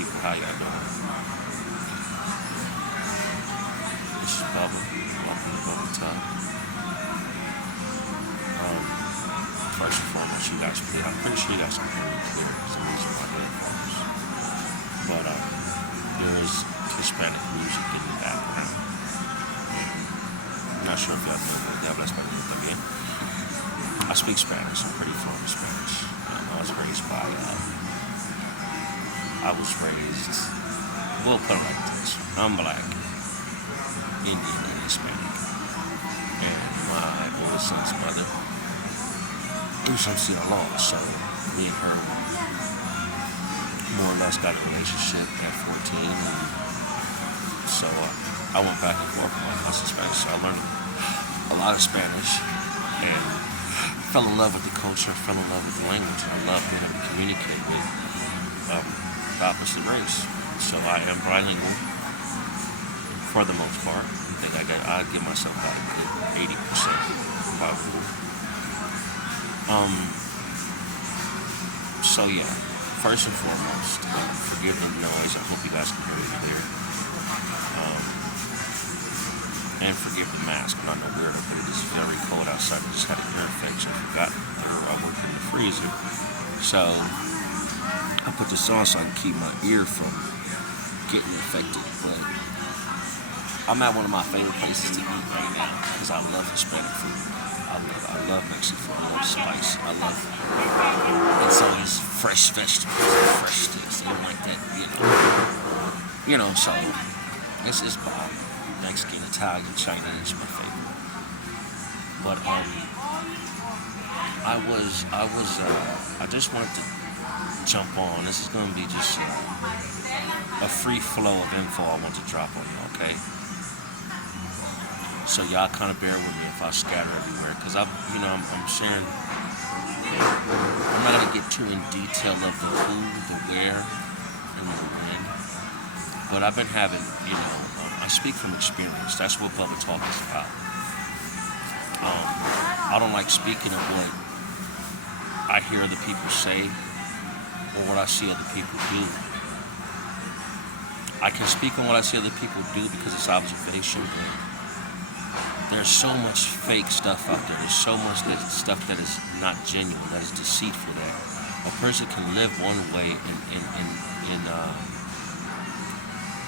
people, how y'all doing? This is Bubba. Welcome to Bubba Talk. First and foremost, you guys, I'm pretty sure you guys can hear me clear because I'm using my headphones. But there is Hispanic music in the background. I'm not sure if y'all know that. God bless my name también. I speak Spanish. I'm pretty fluent in Spanish. I was raised, we'll put it like this. I'm black, Indian, and Hispanic. And my oldest son's mother, who's from Sinaloa, so me and her more or less got a relationship at 14. And so I went back and forth with my cousin Spanish, so I learned a lot of Spanish and fell in love with the culture, fell in love with the language, and I love being able to communicate with the opposite race. So I am bilingual for the most part. I think I'd give myself about a good 80% bilingual. So yeah, first and foremost, forgive the noise. I hope you guys can hear me clear. And forgive the mask. I'm not no weirdo, but it is very cold outside. I just had an ear infection. I forgot I worked in the freezer. So I put this on so I can keep my ear from getting infected. But I'm at one of my favorite places to eat right now because I love Hispanic food. I love Mexican food. I love spice. I love it. It's always fresh vegetables and fresh this. You don't like that, so this is bomb. Mexican, Italian, Chinese, my favorite. But I just wanted to jump on. This is gonna be just a free flow of info I want to drop on you, okay? So y'all kind of bear with me if I scatter everywhere, because I'm sharing. I'm not gonna get too in detail of the who, the where, and the when. But I've been having, I speak from experience. That's what Bubba Talk is about. I don't like speaking of what I hear other people say or what I see other people do. I can speak on what I see other people do because it's observation, but there's so much fake stuff out there. There's so much stuff that is not genuine, that is deceitful, that a person can live one way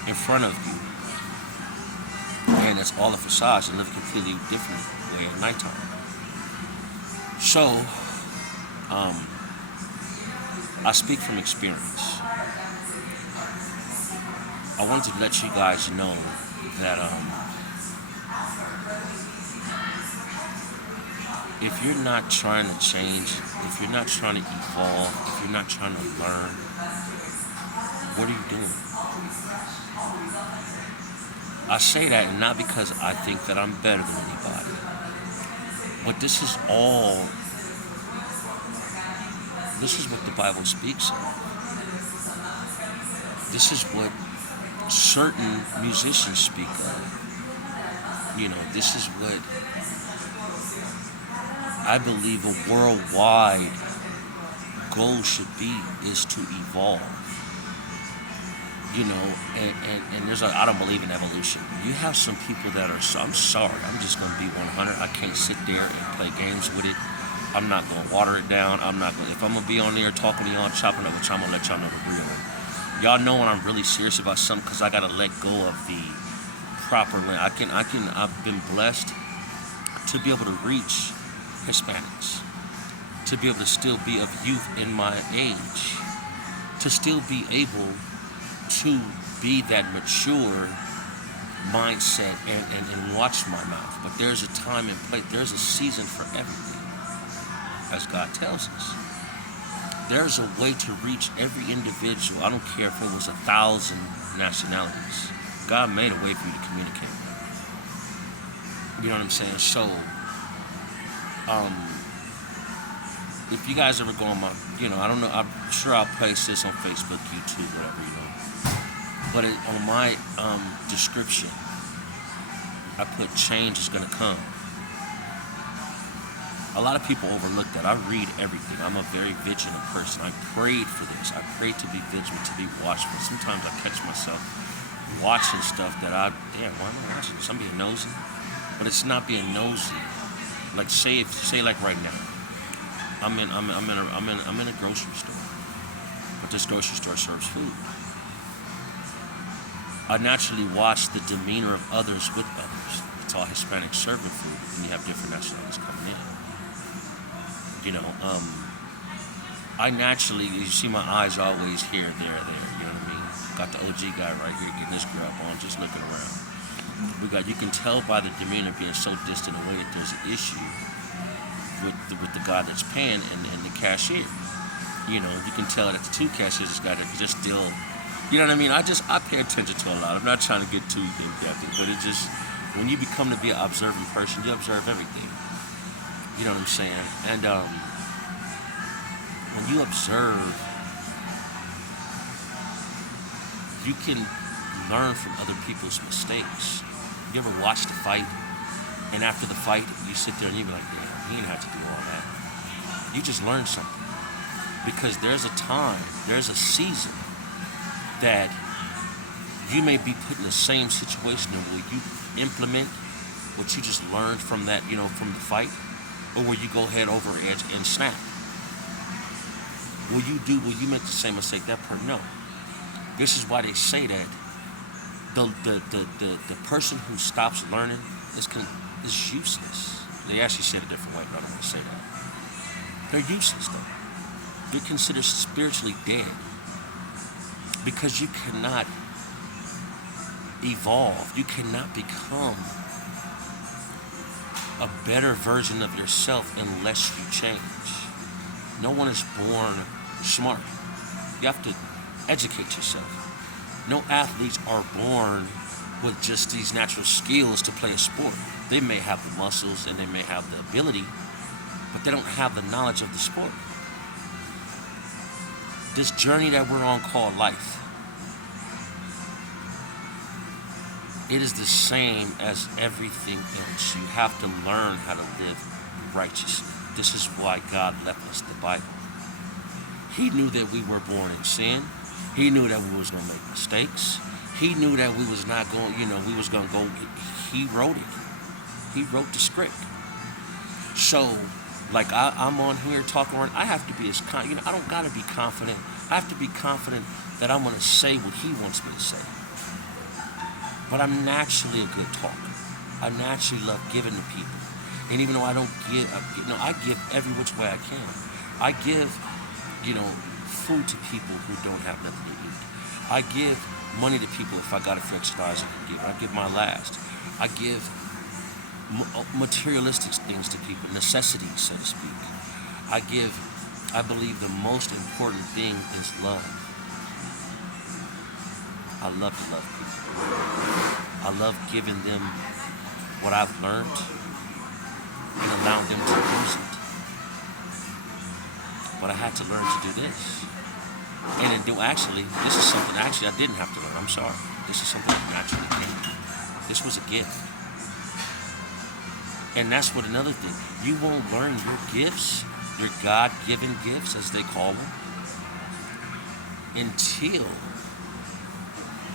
in front of you, and it's all a facade, and live a completely different way at nighttime. So, I speak from experience. I wanted to let you guys know that if you're not trying to change, if you're not trying to evolve, if you're not trying to learn, what are you doing? I say that not because I think that I'm better than anybody, but this is what the Bible speaks of. This is what certain musicians speak of. This is what I believe a worldwide goal should be, is to evolve. And there's I don't believe in evolution. You have some people that are, I'm sorry, I'm just going to be 100. I can't sit there and play games with it. I'm not going to water it down. If I'm going to be on there talking to y'all, chopping up with y'all, I'm going to let y'all know the real. Y'all know when I'm really serious about something, because I got to let go of the proper land. I've been blessed to be able to reach Hispanics, to be able to still be of youth in my age, to still be able to be that mature mindset and watch my mouth. But there's a time and place, there's a season for everything, as God tells us. There's a way to reach every individual. I don't care if it was 1,000 nationalities. God made a way for you to communicate with. You know what I'm saying? So, if you guys ever go on my, I don't know, I'm sure I'll place this on Facebook, YouTube, whatever, But on my description, I put change is gonna come. A lot of people overlook that. I read everything. I'm a very vigilant person. I prayed for this. I prayed to be vigilant, to be watchful. Sometimes I catch myself watching stuff that damn, why am I watching? I'm being nosy. But it's not being nosy. Like say like right now, I'm in a grocery store, but this grocery store serves food. I naturally watch the demeanor of others with others. It's all Hispanic serving food, and you have different nationalities coming in. I naturally, you see my eyes always here, there, you know what I mean? Got the OG guy right here getting his grub on, just looking around. You can tell by the demeanor being so distant away that there's an issue with the guy that's paying and the cashier. You can tell that the two cashiers just still, you know what I mean? I pay attention to a lot. I'm not trying to get too in-depth, but it just, when you become to be an observant person, you observe everything. You know what I'm saying? And when you observe, you can learn from other people's mistakes. You ever watch the fight, and after the fight, you sit there and you be like, damn, he didn't have to do all that. You just learned something. Because there's a time, there's a season that you may be put in the same situation where you implement what you just learned from that, from the fight, or will you go head over edge and snap? Will you make the same mistake that person? No. This is why they say that the person who stops learning is useless. They actually said it a different way, but I don't want to say that. They're useless though. They're considered spiritually dead because you cannot evolve. You cannot become a better version of yourself unless you change. No one is born smart. You have to educate yourself. No athletes are born with just these natural skills to play a sport. They may have the muscles and they may have the ability, but they don't have the knowledge of the sport. This journey that we're on called life, it is the same as everything else. You have to learn how to live righteously. This is why God left us the Bible. He knew that we were born in sin. He knew that we was going to make mistakes. He knew that we was not going, we was going to go. He wrote it. He wrote the script. So, like I'm on here talking around, I have to be I don't got to be confident. I have to be confident that I'm going to say what he wants me to say. But I'm naturally a good talker. I naturally love giving to people. And even though I don't give, I give every which way I can. I give, food to people who don't have nothing to eat. I give money to people if I got a few extra dollars I can give. I give my last. I give materialistic things to people, necessities, so to speak. I believe the most important thing is love. I love to love people. I love giving them what I've learned and allowing them to use it. But I had to learn to do this. And this is something I didn't have to learn. I'm sorry. This is something that naturally came. This was a gift. And that's what another thing. You won't learn your gifts, your God-given gifts, as they call them, until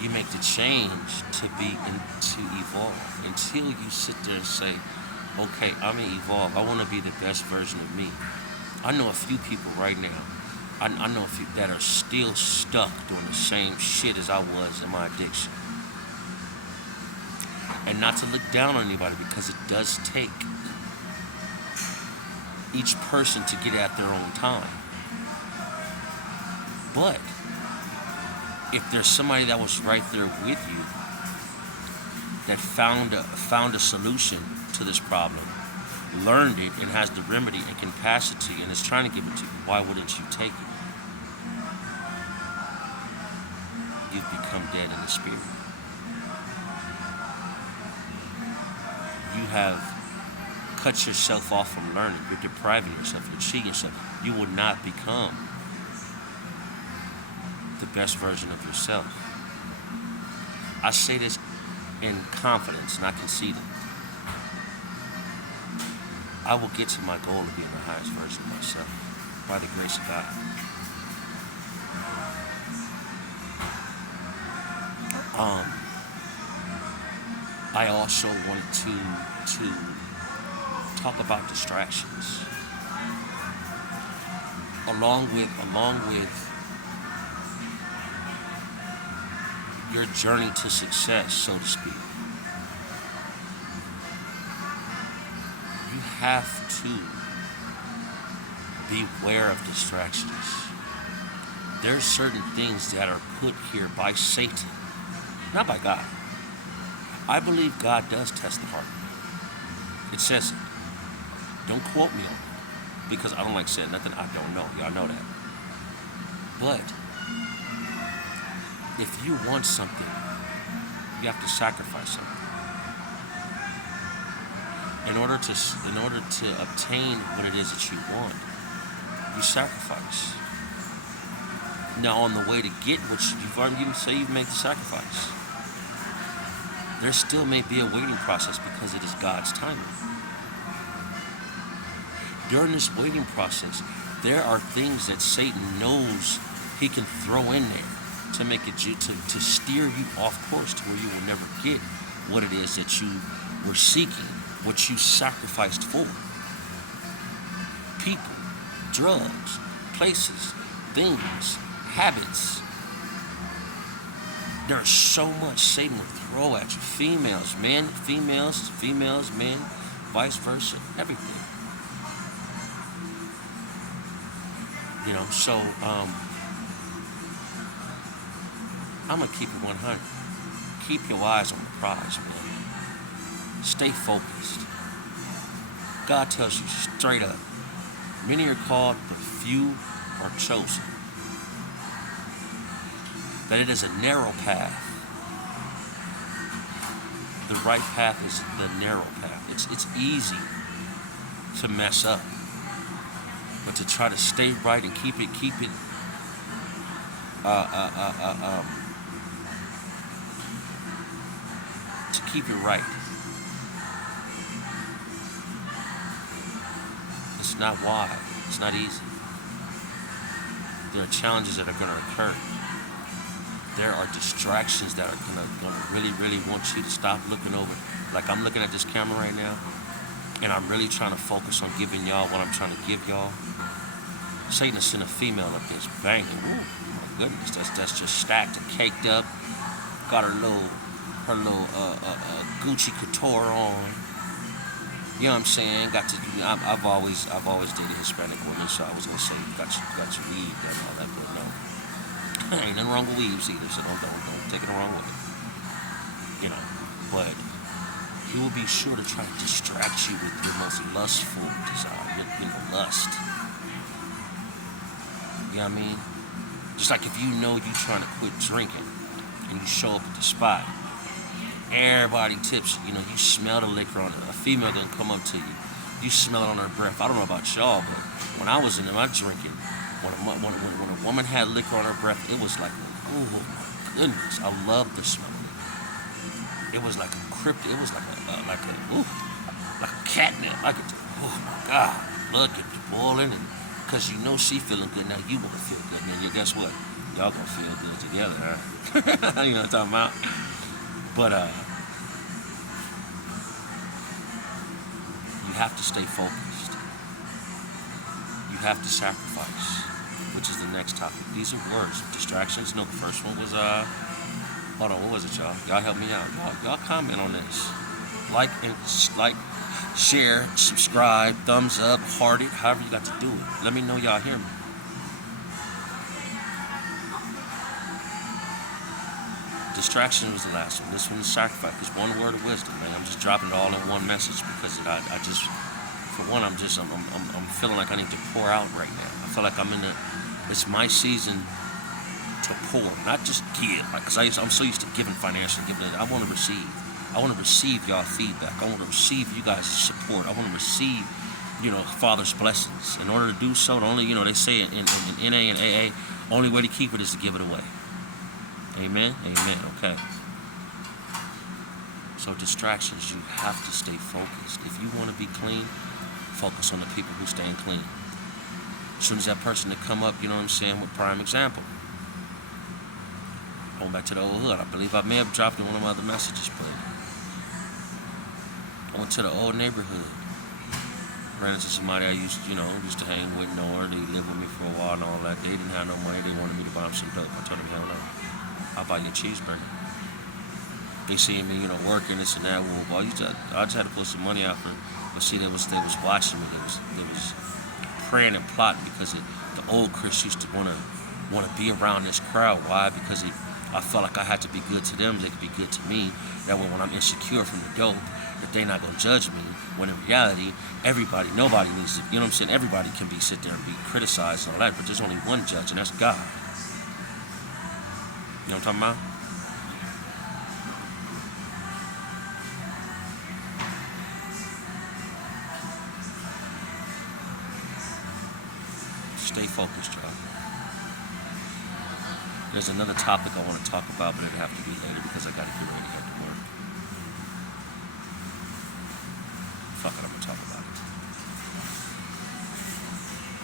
you make the change to evolve. Until you sit there and say, okay, I'm going to evolve. I want to be the best version of me. I know a few people right now. I know a few that are still stuck doing the same shit as I was in my addiction. And not to look down on anybody, because it does take each person to get at their own time. But if there's somebody that was right there with you that found a solution to this problem, learned it, and has the remedy and can pass it to you and is trying to give it to you, why wouldn't you take it? You've become dead in the spirit. You have cut yourself off from learning. You're depriving yourself. You're cheating yourself. You will not become the best version of yourself. I say this in confidence, not conceited. I will get to my goal of being the highest version of myself by the grace of God. I also wanted to talk about distractions, along with your journey to success, so to speak. You have to beware of distractions. There's certain things that are put here by Satan, not by God. I believe God does test the heart. It says it. Don't quote me on it, because I don't like saying nothing I don't know. Y'all know that. But if you want something, you have to sacrifice something. In order to obtain what it is that you want, you sacrifice. Now, on the way to get what you've made the sacrifice, there still may be a waiting process because it is God's timing. During this waiting process, there are things that Satan knows he can throw in there to make it to steer you off course to where you will never get what it is that you were seeking, what you sacrificed for. People, drugs, places, things, habits. There's so much Satan will throw at you. Females, men, females, men, vice versa, everything. So I'm going to keep it 100. Keep your eyes on the prize, man. Stay focused. God tells you straight up, many are called, but few are chosen. That it is a narrow path. The right path is the narrow path. It's easy to mess up. But to try to stay right and keep it to keep it right. It's not wide. It's not easy. There are challenges that are going to occur. There are distractions that are going to really, really want you to stop looking over. Like I'm looking at this camera right now, and I'm really trying to focus on giving y'all what I'm trying to give y'all. Satan has sent a female up there banging. Ooh, my goodness, that's just stacked and caked up. Got her little Gucci couture on. You know what I'm saying? I've always dated Hispanic women, so I was gonna say got your weave and all that, but no. Ain't nothing wrong with weaves either, so don't take it the wrong way. But he will be sure to try to distract you with your most lustful desire, lust. You know what I mean? Just like if you know you're trying to quit drinking and you show up at the spot, everybody tips you. You smell the liquor on it. A female gonna come up to you. You smell it on her breath. I don't know about y'all, but when I was in my drinking, when a woman had liquor on her breath, it was like, oh my goodness, I love the smell of it. It was like a cryptic. It was like a catnip. Oh my God, blood gets boiling, and because she feeling good, now you want to feel good, man. Guess what? Y'all gonna feel good together, huh? You know what I'm talking about? But you have to stay focused. You have to sacrifice, which is the next topic. These are words. Distractions. No, the first one was hold on, what was it, y'all? Y'all help me out. Y'all comment on this. Like, share, subscribe, thumbs up, heart it, however you got to do it. Let me know y'all hear me. Distraction was the last one. This one is sacrifice. It's one word of wisdom, man. I'm just dropping it all in one message because I just, for one, I'm feeling like I need to pour out right now. I feel like it's my season to pour, not just give. Because I'm so used to giving financially, I want to receive. I want to receive y'all feedback. I want to receive you guys' support. I want to receive, Father's blessings. In order to do so, they say in NA and AA, only way to keep it is to give it away. Amen? Amen. Okay. So distractions, you have to stay focused. If you want to be clean, Focus on the people who staying clean. As soon as that person to come up, you know what I'm saying, with prime example. Going back to the old hood, I believe I may have dropped in one of my other messages, but I went to the old neighborhood. Ran into somebody I used to hang with, know her. They lived with me for a while and all that. They didn't have no money. They wanted me to buy them some dope. I told them, hell no. I'll buy you a cheeseburger. They seeing me, working this and that. Well, I just had to put some money out for. But see, they was watching me. They was praying and plotting because the old Chris used to want to be around this crowd. Why? Because I felt like I had to be good to them. They could be good to me. That way, when I'm insecure from the dope, that they're not gonna judge me. When in reality, nobody needs to. You know what I'm saying? Everybody can sit there and be criticized and all that, but there's only one judge, and that's God. You know what I'm talking about? Stay focused, y'all. There's another topic I want to talk about, but it'll have to be later because I gotta get ready to head to work. Fuck it, I'm gonna talk about it.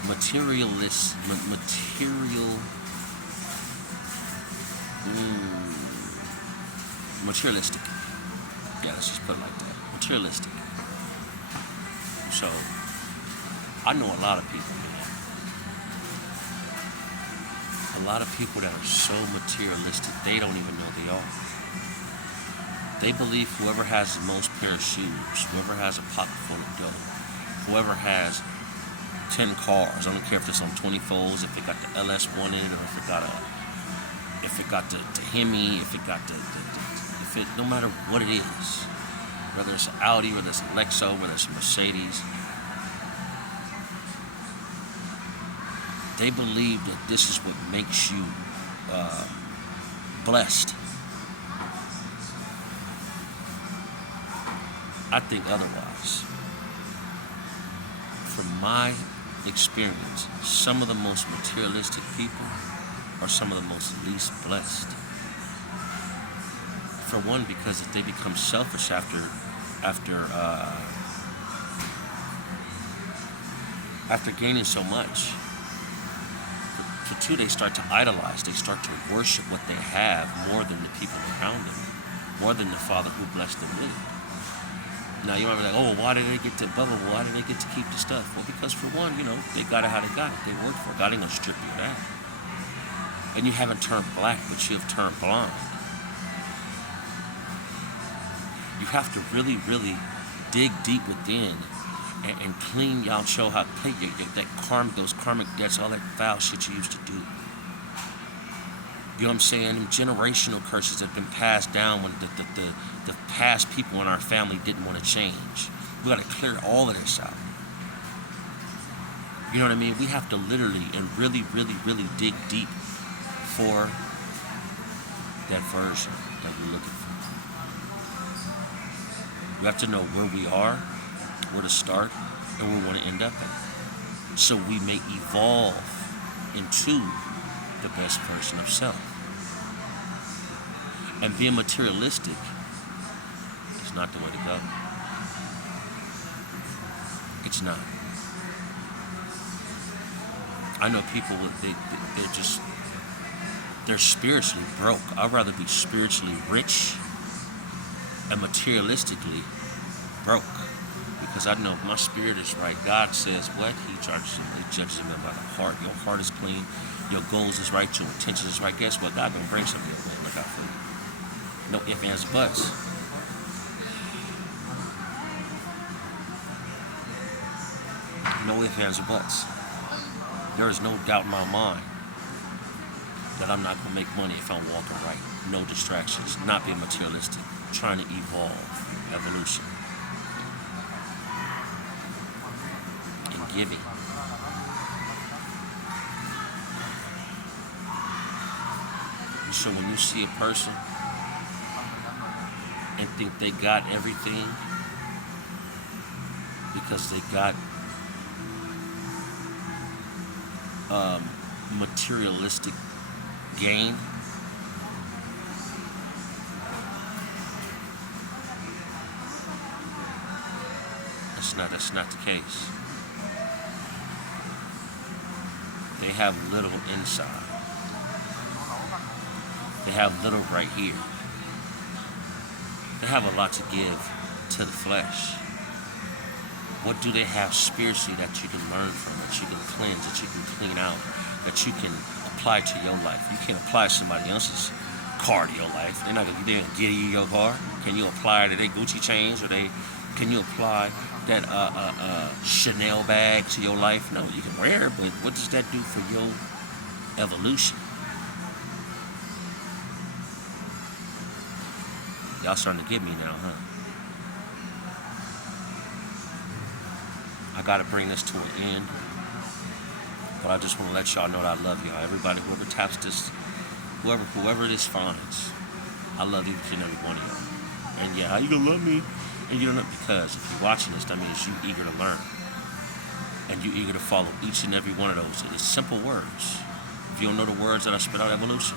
Materialistic. Yeah, let's just put it like that. Materialistic. So, I know a lot of people, man. A lot of people that are so materialistic, they don't even know they are. They believe whoever has the most pair of shoes, whoever has a pocket full of dough, whoever has 10 cars, I don't care if it's on 20 folds, if it got the LS1 in it, or if it got the Hemi, no matter what it is, whether it's an Audi, whether it's a Lexus, whether it's a Mercedes, they believe that this is what makes you blessed. I think otherwise. From my experience, some of the most materialistic people are some of the most least blessed. For one, because if they become selfish after gaining so much. For two, they start to idolize. They start to worship what they have more than the people around them, more than the Father who blessed them with it. Now you might be like, oh, why did they get to blah, blah, blah? Why did they get to keep the stuff? Well, because for one, they got it how they got it. They worked for it. God ain't gonna strip you of that. And you haven't turned black, but you have turned blind. You have to really, really dig deep within and clean y'all show how clean those karmic debts, all that foul shit you used to do. You know what I'm saying? Them generational curses that have been passed down when the past people in our family didn't want to change. We got to clear all of this out. You know what I mean? We have to literally and really, really, really dig deep for that version that we're looking for. We have to know where we are, where to start, and where we want to end up at. So we may evolve into the best version of self. And being materialistic is not the way to go. It's not. I know people they're spiritually broke. I'd rather be spiritually rich and materialistically broke. Because I know if my spirit is right, God says what? He judges him by the heart. Your heart is clean. Your goals is right. Your intentions is right. Guess what? God gonna bring something your way. Look out for you. No ifs, ands, buts. No ifs, ands, or buts. There is no doubt in my mind that I'm not gonna make money if I'm walking right. No distractions. Not being materialistic. Trying to evolve. Evolution. Giving. So when you see a person and think they got everything because they got materialistic gain, that's not the case. They have little inside. They have little right here. They have a lot to give to the flesh. What do they have spiritually that you can learn from, that you can cleanse, that you can clean out, that you can apply to your life? You can't apply somebody else's car to your life. They're not gonna get you your car. Can you apply to their Gucci chains, or can you apply that Chanel bag to your life? No, you can wear it, but what does that do for your evolution? Y'all starting to get me now, huh? I gotta bring this to an end, but I just want to let y'all know that I love y'all. Everybody, whoever taps this, whoever this finds, I love each and every one of y'all. And yeah, how you gonna love me? And you don't know, because if you're watching this, that means you eager to learn, and you eager to follow each and every one of those. It's simple words. If you don't know the words that I spit out, evolution,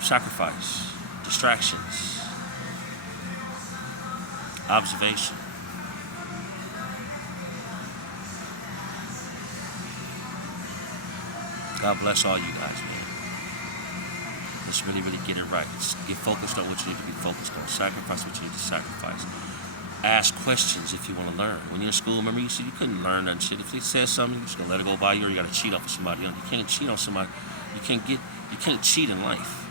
sacrifice, distractions, observation. God bless all you guys, man. Let's really, really get it right. Let's get focused on what you need to be focused on. Sacrifice what you need to sacrifice. Ask questions if you want to learn. When you're in school, remember you said you couldn't learn that shit. If it says something, you're just gonna let it go by you, or you gotta cheat off of somebody else. You can't cheat on somebody. You can't cheat in life.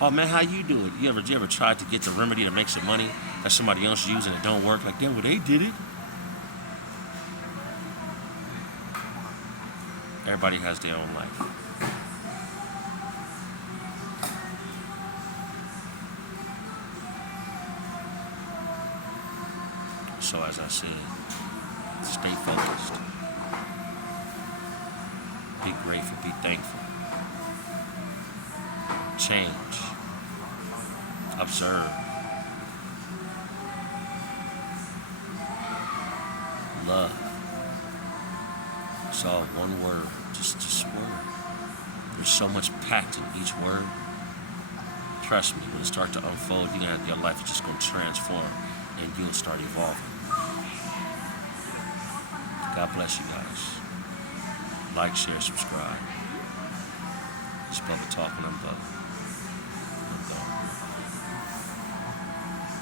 Oh man, how you do it? You ever tried to get the remedy to make some money that somebody else used and it don't work? Like, well, they did it. Everybody has their own life. So as I said, stay focused. Be grateful, be thankful. Change. Observe. Love. It's all one word, just word. There's so much packed in each word. Trust me, when it starts to unfold, your life is just going to transform, and you'll start evolving. God bless you guys. Like, share, subscribe. It's Bubba talking. I'm Bubba. I'm gone.